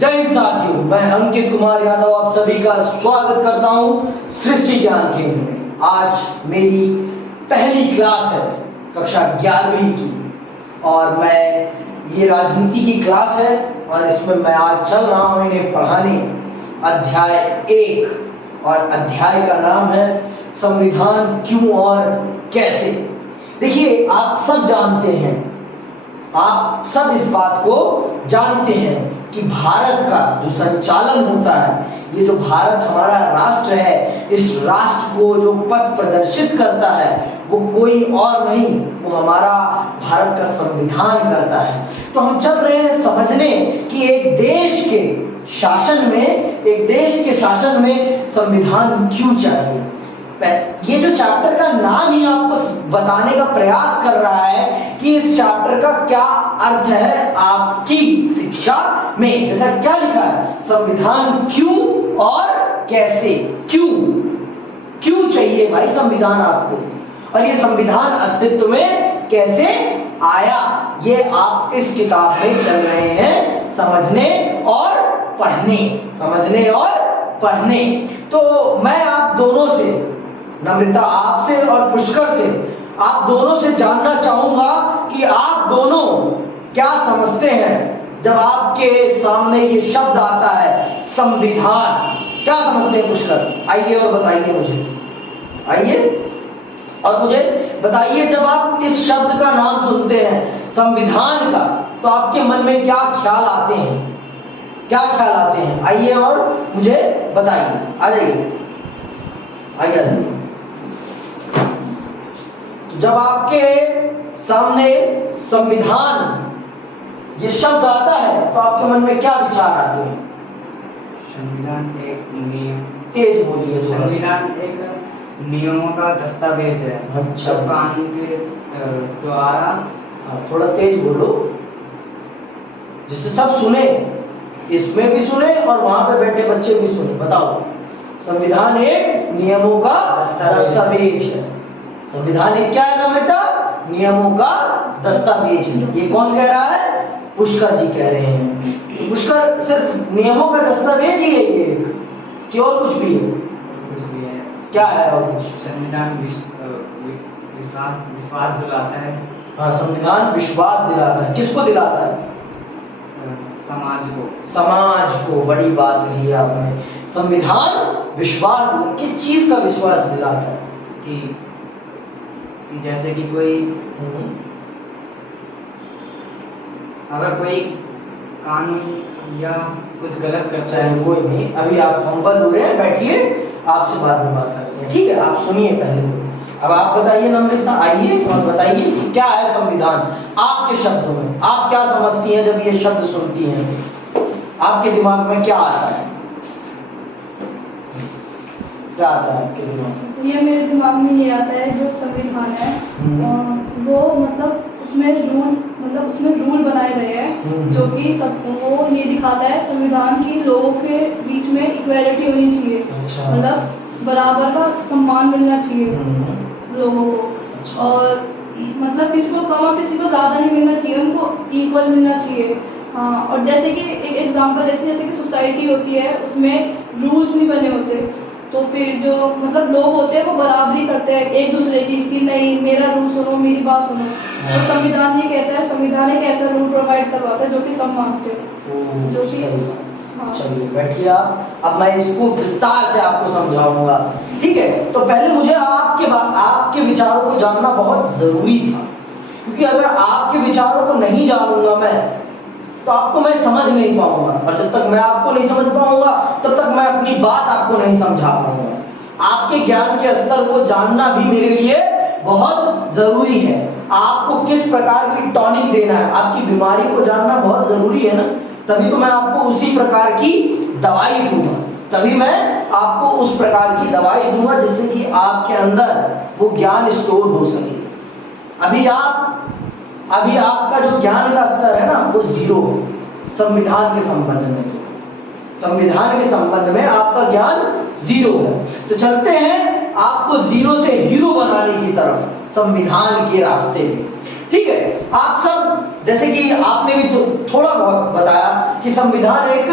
जय हिंद साथियों, मैं अंकित कुमार यादव आप सभी का स्वागत करता हूं सृष्टि ज्ञान केंद्र में। आज मेरी पहली क्लास है कक्षा 11वीं की और ये राजनीति की क्लास है और इसमें मैं आज चल रहा हूं इन्हें पढ़ाने अध्याय 1 और अध्याय का नाम है संविधान क्यों और कैसे। देखिए, आप सब जानते हैं, आप सब इस बात को जानते हैं कि भारत का जो संचालन होता है, ये जो भारत हमारा राष्ट्र है, इस राष्ट्र को जो पथ प्रदर्शित करता है वो कोई और नहीं, वो हमारा भारत का संविधान करता है। तो हम चल रहे हैं समझने कि एक देश के शासन में संविधान क्यों चाहिए। ये जो चैप्टर का नाम ही आपको बताने का प्रयास कर रहा है कि इस चैप्टर का क्या अर्थ है आपकी शिक्षा में। जैसा क्या लिखा है, संविधान क्यों और कैसे। क्यों चाहिए भाई संविधान आपको, और ये संविधान अस्तित्व में कैसे आया, ये आप इस किताब में चल रहे हैं समझने और पढ़ने। तो मैं आप दोनों से, नम्रता आपसे और पुष्कर से, आप दोनों से जानना चाहूंगा कि आप दोनों क्या समझते हैं जब आपके सामने ये शब्द आता है संविधान। क्या समझते हैं पुष्कर? आइए और बताइए मुझे, आइए और मुझे बताइए, जब आप इस शब्द का नाम सुनते हैं संविधान का, तो आपके मन में क्या ख्याल आते हैं? आइए और मुझे बताइए। आ जाइए। जब आपके सामने संविधान ये शब्द आता है तो आपके मन में क्या विचार आते हैं? संविधान एक नियम, तेज बोलिए। संविधान एक नियमों का दस्तावेज है। अच्छा, कानून के द्वारा। थोड़ा तेज बोलो जिससे सब सुने, इसमें भी सुने और वहां पे बैठे बच्चे भी सुने। बताओ, संविधान एक नियमों का दस्तावेज है। संविधान एक क्या है नम्रता? नियमों का दस्तावेज। ये कौन कह रहा है? पुष्कर जी कह रहे हैं। पुष्कर, सिर्फ नियमों का दस्तावेज ही है ये कि और कुछ भी है? क्या है और कुछ? संविधान विश्वास दिलाता है। हाँ, संविधान विश्वास दिलाता है। किसको दिलाता है? समाज को। बड़ी बात कही आपने। संविधान विश्वास, किस चीज का विश्वास दिलाता है? कि जैसे कि कोई अगर कोई कानून या कुछ गलत करता है, कोई नहीं, अभी आप फंबल हो रहे हैं, बैठिए, आपसे बाद में बात करते हैं, ठीक है? आप सुनिए पहले तो। अब आप बताइए नम्रता, आइए और बताइए कि क्या है संविधान आपके शब्दों में। आप क्या समझती हैं जब ये शब्द सुनती हैं? आपके दिमाग में क्या आता है? क्या आता है आपके दिमाग में? ये मेरे दिमाग में ये आता है, जो संविधान है वो मतलब उसमें रूल बनाए गए हैं जो कि सबको ये दिखाता है संविधान की लोगों के बीच में इक्वालिटी होनी चाहिए। अच्छा। मतलब बराबर का सम्मान मिलना चाहिए लोगों को। अच्छा। और मतलब किसी को कम और किसी को ज़्यादा नहीं मिलना चाहिए, उनको इक्वल मिलना चाहिए। हाँ, और जैसे कि एक एग्जांपल देते हैं, जैसे कि सोसाइटी होती है, उसमें रूल्स नहीं बने होते, तो फिर जो मतलब लोग होते हैं वो बराबरी करते हैं एक दूसरे की, कि नहीं मेरा रूल सुनो, मेरी बात सुनो। तो संविधान ये कहता है, संविधान एक ऐसा रूल प्रोवाइड करवाता है जो कि सब मानते हैं, जो कि हाँ। चलिए बैठिए आप, अब मैं इसको विस्तार से आपको समझाऊंगा, ठीक है? तो पहले मुझे आपके विचारों को जानना बहुत जरूरी था, क्योंकि अगर आपके विचारों को नहीं जानूंगा मैं तो आपको मैं समझ नहीं पाऊंगा, और जब तक मैं आपको नहीं समझ पाऊंगा तब तक मैं अपनी बात आपको नहीं समझा पाऊंगा। आपके ज्ञान के स्तर को जानना भी मेरे लिए बहुत जरूरी है। आपको किस प्रकार की टॉनिक देना है, आपकी बीमारी को जानना बहुत जरूरी है ना, तभी तो मैं आपको उसी प्रकार की दवाई दूंगा, तभी मैं आपको उस प्रकार की दवाई दूंगा जिससे कि आपके अंदर वो ज्ञान स्टोर हो सके। अभी आपका जो ज्ञान का स्तर है ना वो 0 है संविधान के संबंध में। संविधान के संबंध में आपका ज्ञान 0 है। तो चलते हैं आपको जीरो से हीरो बनाने की तरफ संविधान के रास्ते में। ठीक है, आप सब जैसे कि आपने भी थोड़ा बहुत बताया कि संविधान एक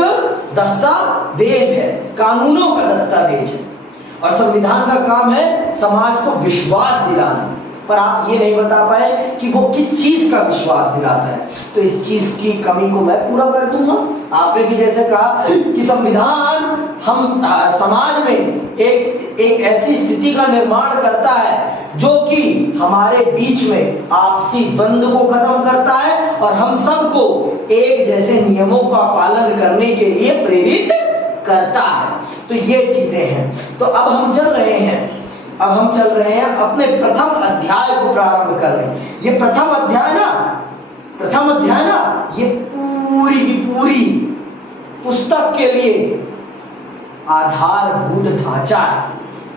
दस्तावेज है, कानूनों का दस्तावेज है, और संविधान का काम है समाज को विश्वास दिलाना। पर आप ये नहीं बता पाए कि वो किस चीज का विश्वास दिलाता है, तो इस चीज की कमी को मैं पूरा कर दूंगा। आपने भी जैसे कहा कि संविधान हम समाज में एक ऐसी स्थिति का निर्माण करता है जो कि हमारे बीच में आपसी द्वंद्व को खत्म करता है और हम सबको एक जैसे नियमों का पालन करने के लिए प्रेरित करता है। तो ये चीजें हैं। तो अब हम चल रहे हैं अपने प्रथम अध्याय को प्रारंभ कर रहे हैं। ये प्रथम अध्याय ना ये पूरी की पूरी पुस्तक के लिए आधारभूत ढांचा है।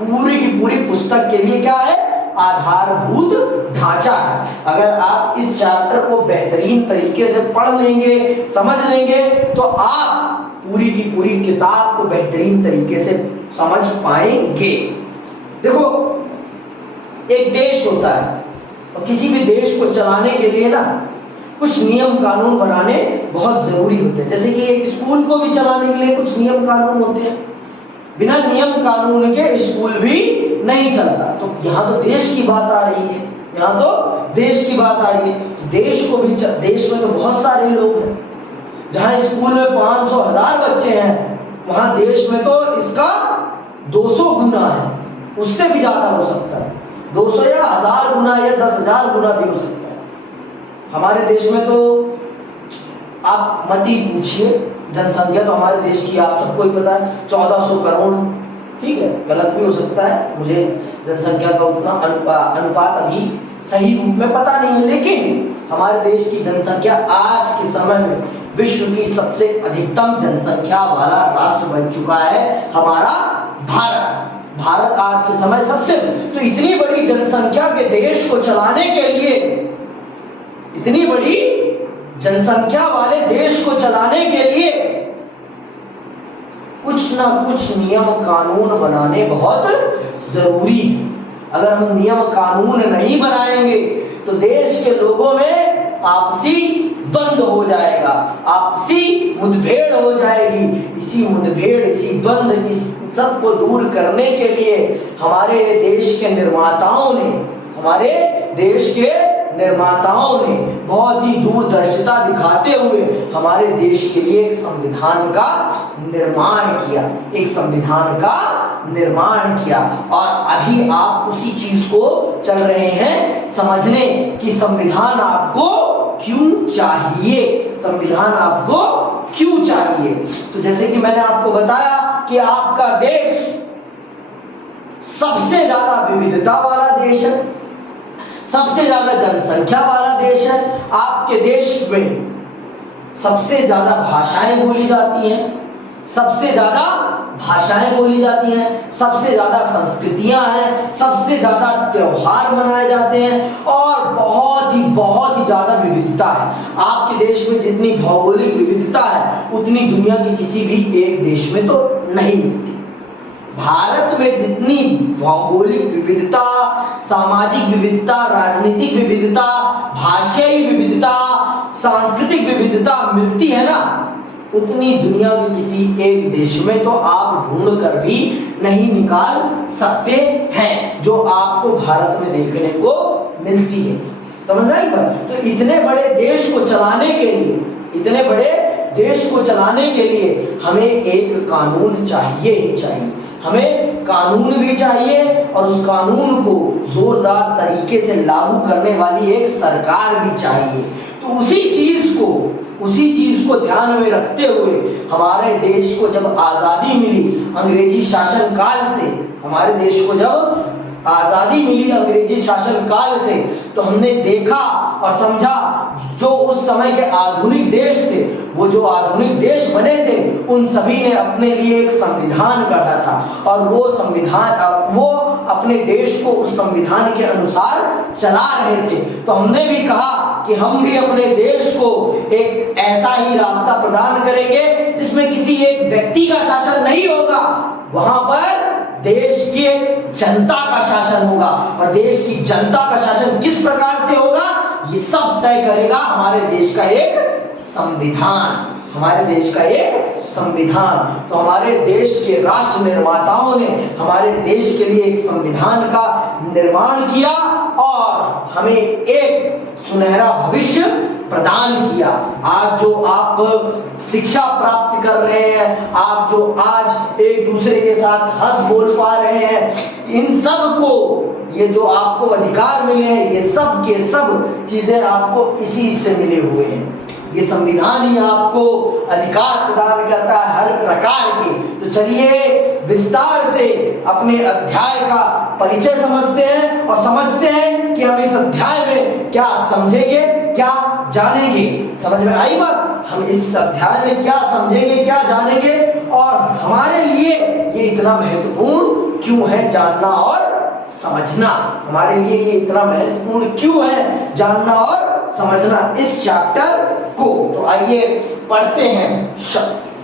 पूरी की पूरी पुस्तक के लिए क्या है? आधारभूत ढांचा है। अगर आप इस चैप्टर को बेहतरीन तरीके से पढ़ लेंगे, समझ लेंगे, तो आप पूरी की पूरी किताब को बेहतरीन तरीके से समझ पाएंगे। देखो, एक देश होता है और किसी भी देश को चलाने के लिए ना कुछ नियम कानून बनाने बहुत जरूरी होते हैं। जैसे कि एक स्कूल को भी चलाने के लिए कुछ नियम कानून होते हैं। बिना नियम कानून के स्कूल भी नहीं चलता। तो यहाँ तो देश की बात आ रही है, देश में तो बहुत सारे लोग हैं। जहाँ स्कूल में 500,000 बच्चे हैं, वहां देश में तो इसका 200 गुना है, उससे भी ज्यादा हो सकता है। 200 या 1000 गुना या 10,000 गुना भी हो सकता है। हमारे देश में तो आप मत ही पूछिए, जनसंख्या तो हमारे देश की आप सबको ही पता है 1400 करोड़। ठीक है, गलत भी हो सकता है, मुझे जनसंख्या का उतना अनुपात अभी सही रूप में पता नहीं है, लेकिन हमारे देश की जनसंख्या आज के समय में विश्व की सबसे अधिकतम जनसंख्या वाला राष्ट्र बन चुका है हमारा भारत आज के समय सबसे। तो इतनी बड़ी जनसंख्या के देश को चलाने के लिए, इतनी बड़ी जनसंख्या वाले देश को चलाने के लिए कुछ ना कुछ नियम कानून बनाने बहुत जरूरी है। अगर हम नियम कानून नहीं बनाएंगे तो देश के लोगों में आपसी द्वंद्व हो जाएगा, आपसी मुठभेड़ हो जाएगी। इसी मुठभेड़, इसी द्वंद्व, इस सबको दूर करने के लिए हमारे देश के निर्माताओं ने बहुत ही दूरदर्शिता दिखाते हुए हमारे देश के लिए एक संविधान का निर्माण किया। और अभी आप उसी चीज को चल रहे हैं समझने कि संविधान आपको क्यों चाहिए। तो जैसे कि मैंने आपको बताया कि आपका देश सबसे ज्यादा विविधता वाला देश है, सबसे ज्यादा जनसंख्या वाला देश है। आपके देश में सबसे ज्यादा भाषाएं बोली जाती हैं, सबसे ज्यादा संस्कृतियां हैं, सबसे ज्यादा त्योहार मनाए जाते हैं और बहुत ही ज्यादा विविधता है। आपके देश में जितनी भौगोलिक विविधता है उतनी दुनिया के किसी भी एक देश में तो नहीं मिलती। भारत में जितनी भौगोलिक विविधता, सामाजिक विविधता, राजनीतिक विविधता, भाषाई विविधता, सांस्कृतिक विविधता मिलती है ना, उतनी दुनिया के किसी एक देश में तो आप ढूंढ कर भी नहीं निकाल सकते हैं जो आपको भारत में देखने को मिलती है। समझ में आई बात? तो इतने बड़े देश को चलाने के लिए हमें एक कानून चाहिए ही चाहिए। हमें कानून भी चाहिए और उस कानून को जोरदार तरीके से लागू करने वाली एक सरकार भी चाहिए। तो उसी चीज को ध्यान में रखते हुए हमारे देश को जब आजादी मिली अंग्रेजी शासन काल से, हमारे देश को जब आजादी मिली अंग्रेजी शासन काल से, तो हमने देखा और समझा जो उस समय के आधुनिक देश थे, वो जो आधुनिक देश बने थे, उन सभी ने अपने लिए एक संविधान गढ़ा था और वो अपने देश को उस संविधान के अनुसार चला रहे थे। तो हमने भी कहा कि हम भी अपने देश को एक ऐसा ही रास्ता प्रदान करेंगे जिसमें किसी एक व्यक्ति का शासन नहीं होगा, वहां पर देश के जनता का शासन होगा। और देश की जनता का शासन किस प्रकार से होगा, ये सब तय करेगा हमारे देश का एक संविधान, हमारे देश का एक संविधान। तो हमारे देश के राष्ट्र निर्माताओं ने हमारे देश के लिए एक संविधान का निर्माण किया और हमें एक सुनहरा भविष्य प्रदान किया। आज जो आप शिक्षा प्राप्त कर रहे हैं, आप जो आज एक दूसरे के साथ हंस बोल पा रहे हैं, इन सब को, ये जो आपको अधिकार मिले हैं, ये सब के सब चीजें आपको इसी से मिले हुए हैं। ये संविधान ही आपको अधिकार प्रदान करता है हर प्रकार के। तो चलिए विस्तार से अपने अध्याय का परिचय समझते हैं और समझते हैं कि हम इस अध्याय में क्या समझेंगे, क्या जानेंगे। समझ में आई बात? हम इस अध्याय में क्या समझेंगे, क्या जानेंगे और हमारे लिए ये इतना महत्वपूर्ण क्यों है जानना और समझना। हमारे लिए ये इतना महत्वपूर्ण क्यों है जानना और समझना इस चैप्टर को। तो आइए पढ़ते हैं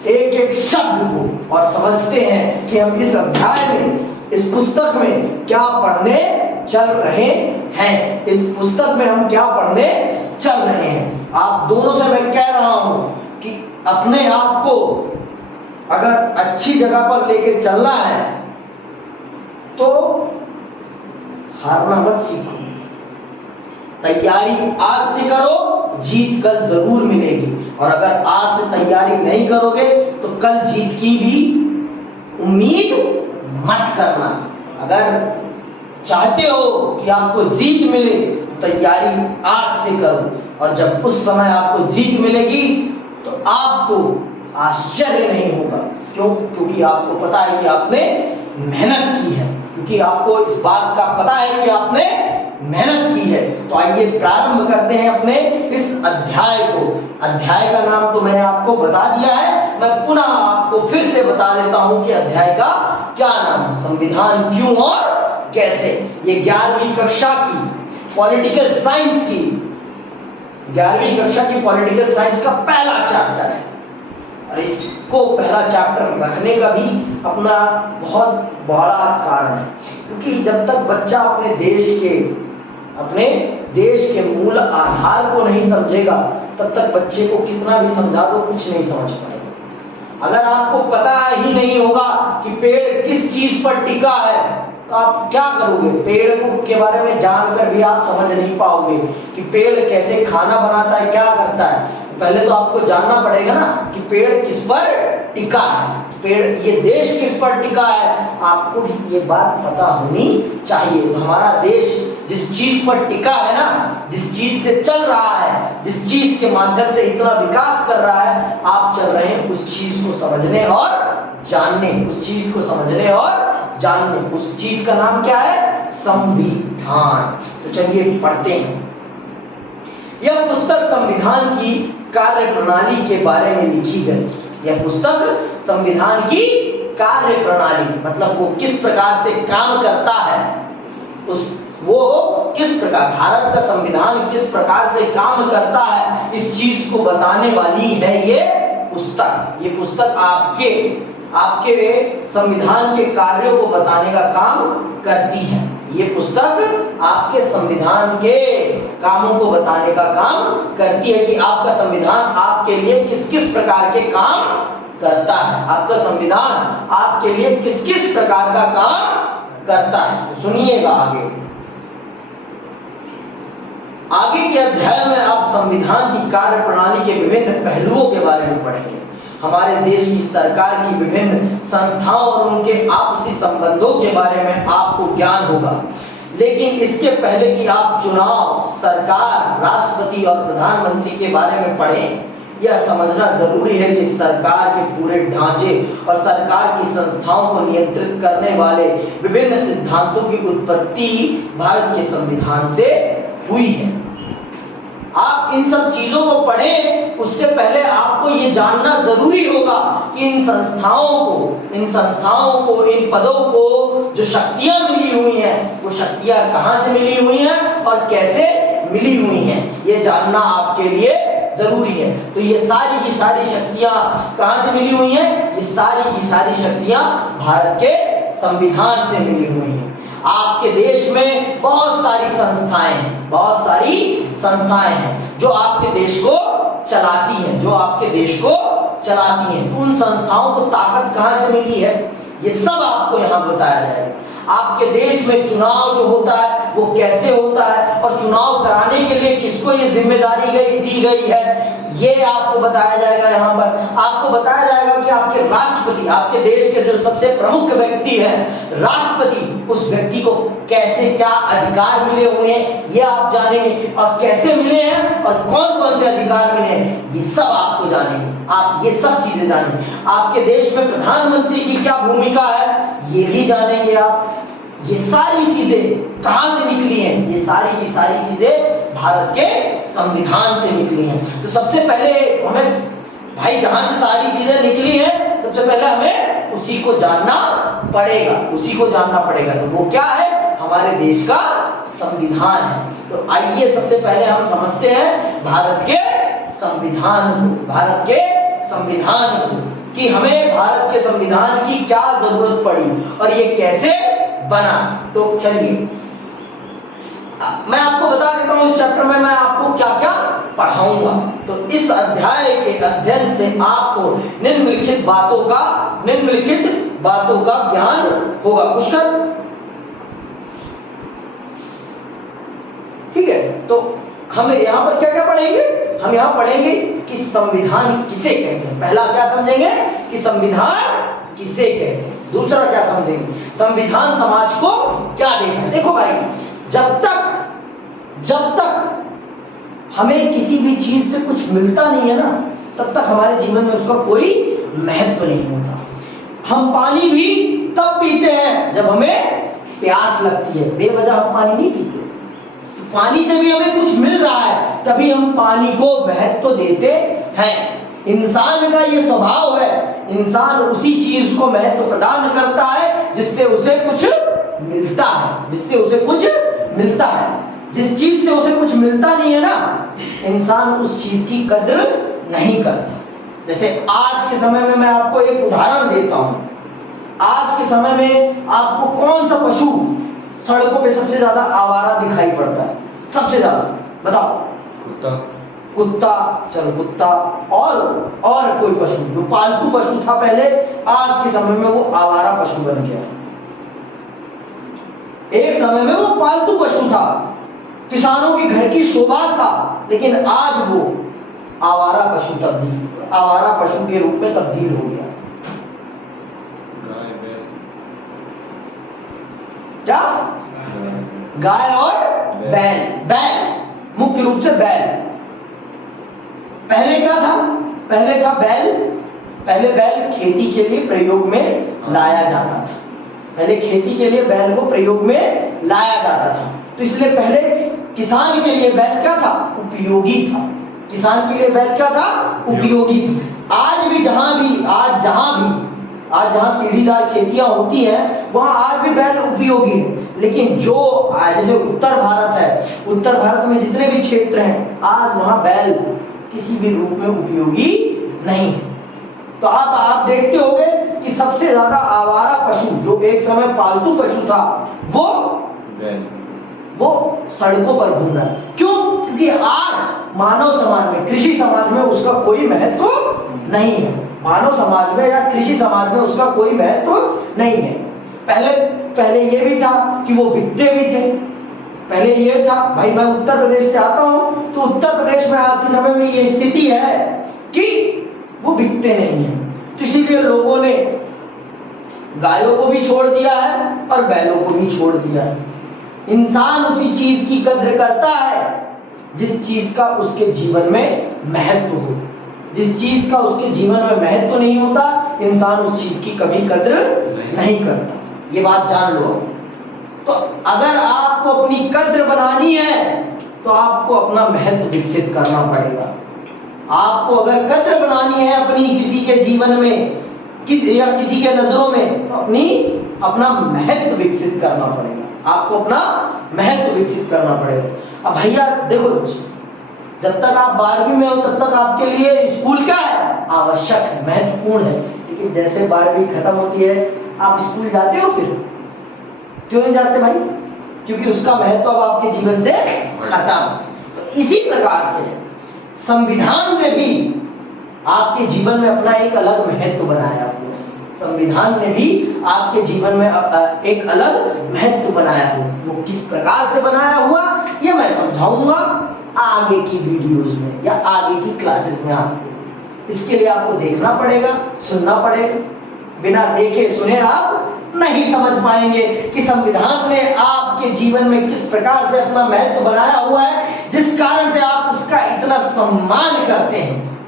एक एक शब्द को और समझते हैं कि हम इस अध्याय में, इस पुस्तक में क्या पढ़ने चल रहे हैं। इस पुस्तक में हम क्या पढ़ने चल रहे हैं। आप दोनों से मैं कह रहा हूं कि अपने आप को अगर अच्छी जगह पर लेके चलना है तो हारना मत सीखो। तैयारी आज से करो, जीत कल जरूर मिलेगी। और अगर आज से तैयारी नहीं करोगे तो कल जीत की भी उम्मीद मत करना। अगर चाहते हो कि आपको जीत मिले तो तैयारी आज से करो, और जब उस समय आपको जीत मिलेगी तो आपको आश्चर्य नहीं होगा। क्यों? क्योंकि आपको पता है कि आपने मेहनत की है, क्योंकि आपको इस बात का पता है कि आपने मेहनत की है। तो आइए प्रारंभ करते हैं अपने इस अध्याय को। अध्याय का नाम तो मैंने आपको बता दिया है, मैं पुनः आपको फिर से बता देता हूं कि अध्याय का क्या नाम, संविधान क्यों और कैसे। ये 11वीं कक्षा की पॉलिटिकल साइंस की, 11वीं कक्षा की पॉलिटिकल साइंस का पहला चैप्टर है। और इसको पहला चैप्टर रखने का भी अपना बहुत बड़ा कारण है, क्योंकि जब तक बच्चा अपने देश के मूल आधार को नहीं समझेगा तब तक बच्चे को कितना भी समझा दो कुछ नहीं समझ पाएगा। अगर आपको पता ही नहीं होगा कि पेड़ किस चीज पर टिका है तो आप क्या करोगे? पेड़ को के बारे में जानकर भी आप समझ नहीं पाओगे कि पेड़ कैसे खाना बनाता है, क्या करता है। पहले तो आपको जानना पड़ेगा ना कि पेड़ किस पर टिका है, पेड़, ये देश किस पर टिका है, आपको भी ये बात पता होनी चाहिए। तो हमारा देश जिस चीज पर टिका है ना, जिस चीज से चल रहा है, जिस चीज के माध्यम से इतना विकास कर रहा है, आप चल रहे हैं उस चीज को समझने और जानने, उस चीज को समझने और जानने। उस चीज का नाम क्या है? संविधान। तो चलिए पढ़ते हैं। यह पुस्तक संविधान की कार्य प्रणाली के बारे में लिखी गई। यह पुस्तक संविधान की कार्य प्रणाली, मतलब वो किस प्रकार से काम करता है, वो किस प्रकार, भारत का संविधान किस प्रकार से काम करता है, इस चीज को बताने वाली है ये पुस्तक। ये पुस्तक आपके संविधान के कार्यों को बताने का काम करती है। ये पुस्तक आपके संविधान के कामों को बताने का काम करती है कि आपका संविधान आपके लिए किस किस प्रकार के काम करता है, आपका संविधान आपके लिए किस किस प्रकार का काम करता है। तो सुनिएगा आगे के अध्याय में आप संविधान की कार्य प्रणाली के विभिन्न पहलुओं के बारे में पढ़ेंगे। हमारे देश की सरकार की विभिन्न संस्थाओं और उनके आपसी संबंधों के बारे में आपको ज्ञान होगा। लेकिन इसके पहले कि आप चुनाव, सरकार, राष्ट्रपति और प्रधानमंत्री के बारे में पढ़ें, यह समझना जरूरी है कि सरकार के पूरे ढांचे और सरकार की संस्थाओं को नियंत्रित करने वाले विभिन्न सिद्धांतों की उत्पत्ति भारत के संविधान से हुई है। आप इन सब चीजों को पढ़ें, उससे पहले आपको ये जानना जरूरी होगा कि इन संस्थाओं को, इन पदों को जो शक्तियां मिली हुई हैं, वो शक्तियां कहां से मिली हुई हैं और कैसे मिली हुई हैं, ये जानना आपके लिए जरूरी है। तो ये सारी की सारी शक्तियां कहां से मिली हुई हैं? ये सारी की सारी शक्तियां भारत के संविधान से मिली हुई हैं। आपके देश में बहुत सारी संस्थाएं हैं, बहुत सारी संस्थाएं हैं जो आपके देश को चलाती हैं, जो आपके देश को चलाती हैं। उन संस्थाओं को ताकत कहां से मिली है, ये सब आपको यहाँ बताया जाएगा। आपके देश में चुनाव जो होता है वो कैसे होता है और चुनाव कराने के लिए किसको ये जिम्मेदारी दी गई है, ये आपको बताया जाएगा। यहाँ पर आपको बताया जाएगा कि आपके राष्ट्रपति, आपके देश के जो सबसे प्रमुख व्यक्ति हैं राष्ट्रपति, उस व्यक्ति को कैसे क्या अधिकार मिले हुए हैं ये आप जानेंगे, और कैसे मिले हैं और कौन कौन से अधिकार मिले हैं ये सब आपको जानेंगे। आप ये सब चीजें जानेंगे। आपके देश में प्रधानमंत्री की क्या भूमिका है ये भी जानेंगे आप। ये सारी चीजें कहां से निकली हैं, ये सारी की सारी चीजें भारत के संविधान से निकली हैं। तो सबसे पहले हमें भाई जहां से सारी चीजें निकली हैं सबसे पहले हमें उसी को जानना पड़ेगा, उसी को जानना पड़ेगा। तो वो क्या है, हमारे देश का संविधान है। तो आइए सबसे पहले हम समझते हैं भारत के संविधान को, भारत के संविधान को, कि हमें भारत के संविधान की क्या जरूरत पड़ी और ये कैसे बना। तो चलिए मैं आपको बता देता हूं इस चैप्टर में मैं आपको क्या क्या पढ़ाऊंगा। तो इस अध्याय के अध्ययन से आपको निम्नलिखित बातों का ज्ञान होगा। पुष्कर, ठीक है। तो हम यहाँ पर क्या क्या पढ़ेंगे, हम यहाँ पढ़ेंगे कि संविधान किसे कहते हैं। पहला क्या समझेंगे कि संविधान किसे कहते हैं। दूसरा क्या समझेंगे, संविधान समाज को क्या देता है। देखो भाई, जब तक हमें किसी भी चीज से कुछ मिलता नहीं है ना, तब तक हमारे जीवन में उसका कोई महत्व नहीं होता। हम पानी भी तब पीते हैं जब हमें प्यास लगती है, बेवजह हम पानी नहीं पीते। तो पानी से भी हमें कुछ मिल रहा है तभी हम पानी को महत्व देते हैं। इंसान का ये स्वभाव है, इंसान उसी चीज को महत्व प्रदान करता है जिससे उसे कुछ मिलता है, जिससे उसे कुछ मिलता है। जिस चीज से उसे कुछ मिलता नहीं है ना, इंसान उस चीज की कद्र नहीं करता। जैसे आज के समय में मैं आपको एक उदाहरण देता हूं। आज के समय में आपको कौन सा पशु सड़कों पे सबसे ज्यादा आवारा दिखाई पड़ता है, सबसे ज्यादा बताओ? कुत्ता, चलो कुत्ता, और कोई पशु जो पालतू पशु था पहले, आज के समय में वो आवारा पशु बन गया। एक समय में वो पालतू पशु था, किसानों के घर की शोभा था, लेकिन आज वो आवारा पशु के रूप में तब्दील हो गया। क्या? गाय और बैल, मुख्य रूप से बैल। पहले क्या था? पहले था बैल। पहले बैल खेती के लिए प्रयोग में लाया जाता था। पहले खेती के लिए बैल को प्रयोग में लाया जाता था। तो इसलिए पहले किसान के लिए बैल क्या था? उपयोगी था। किसान के लिए बैल क्या था? उपयोगी था। आज जहां सीढ़ीदार खेतियां होती हैं वहां आज भी बैल उपयोगी है। लेकिन जो जैसे उत्तर भारत है, उत्तर भारत में जितने भी क्षेत्र हैं आज वहां बैल किसी भी रूप में उपयोगी नहीं। तो आप देखते होंगे कि सबसे ज्यादा आवारा पशु जो एक समय पालतू पशु था वो सड़कों पर घूम रहा है। क्यों? क्योंकि आज मानव समाज में, कृषि समाज में उसका कोई महत्व नहीं है। मानव समाज में या कृषि समाज में उसका कोई महत्व नहीं है। पहले ये भी था कि वो बिकते भी थे। पहले ये था, भाई मैं उत्तर प्रदेश से आता हूं, तो उत्तर प्रदेश में आज के समय में ये स्थिति है कि वो बिकते नहीं है। तो इसीलिए लोगों ने गायों को भी छोड़ दिया है और बैलों को भी छोड़ दिया है। इंसान उसी चीज की कद्र करता है जिस चीज का उसके जीवन में महत्व हो। जिस चीज का उसके जीवन में महत्व नहीं होता, इंसान उस चीज की कभी कद्र नहीं करता। ये बात जान लो। तो अगर आपको अपनी कद्र बनानी है तो आपको अपना महत्व विकसित करना पड़ेगा। आपको अगर कद्र बनानी है अपनी किसी के जीवन में या किसी के नजरों में, तो अपना महत्व विकसित करना पड़ेगा। आपको अपना महत्व विकसित करना पड़ेगा। अब भैया देखो, जब तक आप 12वीं में हो तब तक आपके लिए स्कूल क्या है? आवश्यक है, महत्वपूर्ण है। लेकिन जैसे 12वीं खत्म होती है आप स्कूल जाते हो फिर? क्यों नहीं जाते भाई? क्योंकि उसका महत्व अब आपके जीवन से खत्म। तो इसी प्रकार से संविधान ने भी आपके जीवन में अपना एक अलग महत्व बनाया हुआ है। संविधान ने भी आपके जीवन में एक अलग महत्व बनाया हुआ। वो किस प्रकार से बनाया हुआ ये मैं समझाऊंगा आगे की वीडियोज में या आगे की क्लासेस में आपको। इसके लिए आपको देखना पड़ेगा, सुनना पड़ेगा। बिना देखे सुने आप नहीं समझ पाएंगे कि संविधान ने आपके जीवन में किस प्रकार से अपना महत्व बनाया हुआ है, जिस कारण से आप उसका इतना सम्मान करते हैं।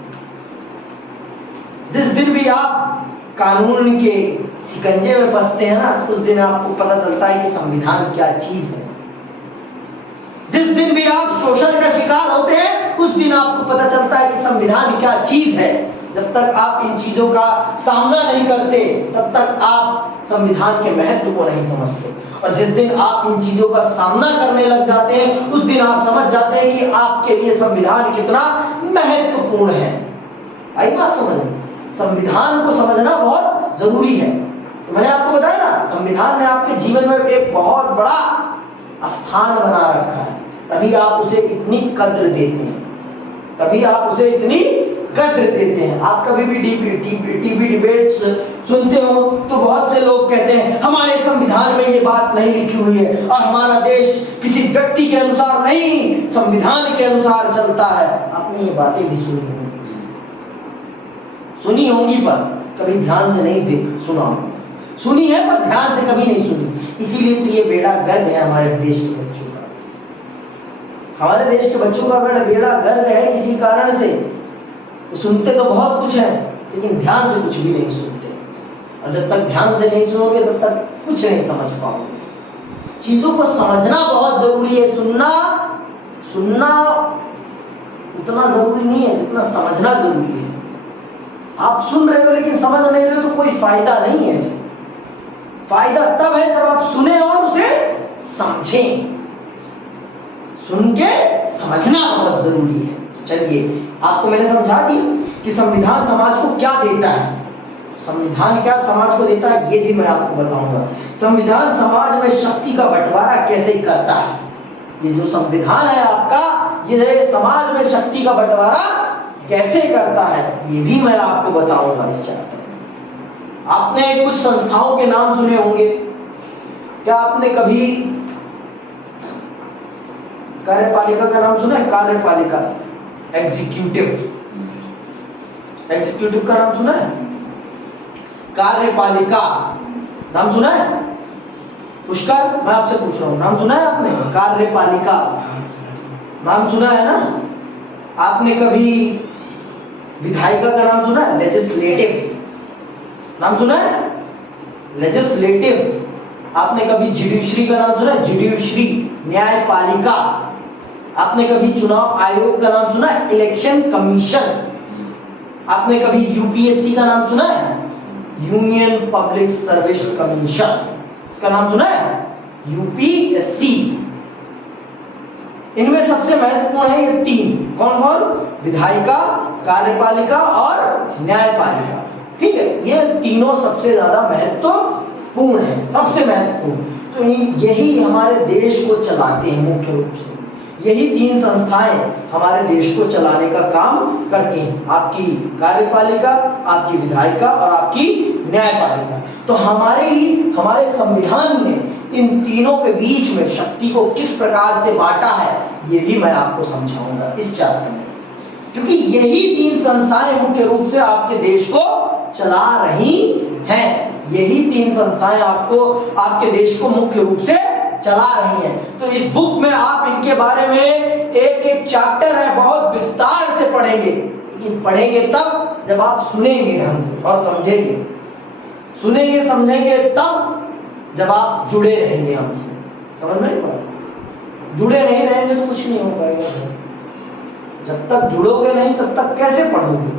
जिस दिन भी आप कानून के शिकंजे में फंसते हैं ना, उस दिन आपको पता चलता है कि संविधान क्या चीज है। जिस दिन भी आप शोषण का शिकार होते हैं, उस दिन आपको पता चलता है कि संविधान क्या चीज है। जब तक आप इन चीजों का सामना नहीं करते, तब तक आप संविधान के महत्व को नहीं समझते। और जिस दिन आप इन चीजों का सामना करने लग जाते हैं, उस दिन आप समझ जाते हैं कि आपके लिए संविधान कितना महत्वपूर्ण है। आई बात समझ? संविधान को समझना बहुत जरूरी है। तो मैंने आपको बताया ना, संविधान ने आपके जीवन में एक बहुत बड़ा स्थान बना रखा है, तभी आप उसे इतनी कद्र देते हैं, तभी आप उसे इतनी कद्र देते हैं। आप कभी भी टीवी डिबेट्स सुनते हो तो बहुत से लोग कहते हैं हमारे संविधान में ये बात नहीं लिखी हुई है और हमारा देश किसी व्यक्ति के अनुसार नहीं, संविधान के अनुसार चलता है। आपने ये बातें भी सुनी होंगी पर कभी ध्यान से नहीं सुना, सुनी है पर ध्यान से कभी नहीं सुनी। इसीलिए तो ये बेड़ा गर्क है हमारे देश के बच्चों का। हमारे देश के बच्चों का अगर बेड़ा गर्क है किसी कारण से, तो सुनते तो बहुत कुछ है लेकिन ध्यान से कुछ भी नहीं सुनते। और जब तक ध्यान से नहीं सुनोगे तब तक कुछ नहीं समझ पाओगे। चीजों को समझना बहुत जरूरी है। सुनना उतना जरूरी नहीं है जितना समझना जरूरी है। आप सुन रहे हो लेकिन समझ नहीं रहे हो तो कोई फायदा नहीं है। फायदा तब है जब आप सुने और उसे समझें। सुन के समझना बहुत जरूरी है। चलिए, आपको मैंने समझा दी कि संविधान समाज को क्या देता है। संविधान क्या समाज को देता है ये भी मैं आपको बताऊंगा। संविधान समाज में शक्ति का बंटवारा कैसे करता है। ये जो संविधान है आपका, ये समाज में शक्ति का बंटवारा कैसे करता है ये भी मैं आपको बताऊंगा इस चैप्टर में। आपने कुछ संस्थाओं के नाम सुने होंगे। क्या आपने कभी कार्यपालिका का नाम सुना है? कार्यपालिका, एग्जीक्यूटिव का नाम सुना है? कार्यपालिका नाम सुना है? पुष्कर, मैं आपसे पूछ रहा हूं, नाम सुना है आपने? कार्यपालिका नाम सुना है ना? आपने कभी विधायिका का नाम सुना है? लेजिस्लेटिव नाम सुना है? लेजिस्लेटिव। आपने कभी जुडिशरी का नाम सुना है? जुडिशरी, न्यायपालिका। आपने कभी चुनाव आयोग का नाम सुना है? Election commission. आपने कभी यूपीएससी का नाम सुना है? Union public service commission. इसका नाम सुना है? यूपीएससी। इनमें सबसे महत्वपूर्ण है ये तीन। कौन कौन? विधायिका, कार्यपालिका और न्यायपालिका। ठीक है, ये तीनों सबसे ज्यादा महत्वपूर्ण है, सबसे महत्वपूर्ण। तो यही हमारे देश को चलाते हैं मुख्य रूप से। यही तीन संस्थाएं हमारे देश को चलाने का काम करती हैं। आपकी कार्यपालिका, आपकी विधायिका और आपकी न्यायपालिका। तो हमारे संविधान ने इन तीनों के बीच में शक्ति को किस प्रकार से बांटा है ये भी मैं आपको समझाऊंगा इस चैप्टर में। क्योंकि यही तीन संस्थाएं मुख्य रूप से आपके देश को चला रही हैं। यही तीन संस्थाएं आपके देश को मुख्य रूप से चला रही हैं। तो इस बुक में आप इनके बारे में एक एक चैप्टर है बहुत विस्तार से पढ़ेंगे। लेकिन पढ़ेंगे तब जब आप सुनेंगे ढंग से और समझेंगे। सुनेंगे समझेंगे तब जब आप जुड़े रहेंगे हमसे। समझ में पड़ा? जुड़े नहीं रहेंगे तो कुछ नहीं हो पाएगा। जब तक जुड़ोगे नहीं तब तक कैसे पढ़ोगे?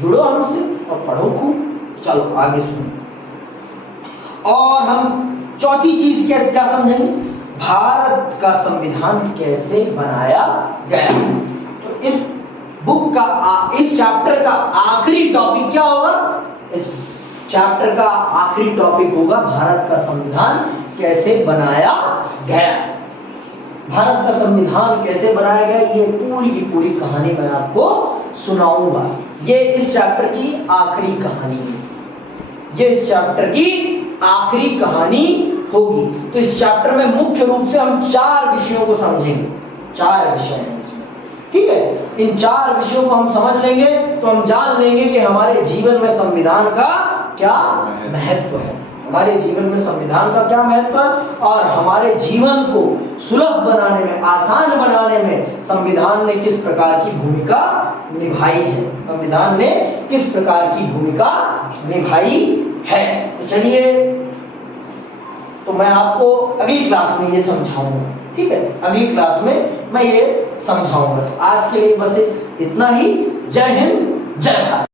जुड़ो हमसे और पढ़ो खूब। चलो आगे सुनो। और हम चौथी चीज क्या समझेंगे? भारत का संविधान कैसे बनाया गया। तो इस बुक का इस चैप्टर का आखिरी टॉपिक क्या होगा? इस चैप्टर का आखिरी टॉपिक होगा भारत का संविधान कैसे बनाया गया। भारत का संविधान कैसे बनाया गया, ये पूरी की पूरी कहानी मैं आपको सुनाऊंगा। ये इस चैप्टर की आखिरी कहानी है, ये इस चैप्टर की आखिरी कहानी होगी। तो इस चैप्टर में मुख्य रूप से हम 4 विषयों को समझेंगे। 4 विषय हैं इसमें, ठीक है। इन 4 विषयों को हम समझ लेंगे तो हम जान लेंगे कि हमारे जीवन में संविधान का क्या महत्व है, हमारे जीवन में संविधान का क्या महत्व है, और हमारे जीवन को सुलभ बनाने में, आसान बनाने में संविधान ने किस प्रकार की भूमिका निभाई है, संविधान ने किस प्रकार की भूमिका निभाई है। तो चलिए, तो मैं आपको अगली क्लास में ये समझाऊंगा, ठीक है, अगली क्लास में मैं ये समझाऊंगा। तो आज के लिए बस इतना ही। जय हिंद, जय भारत।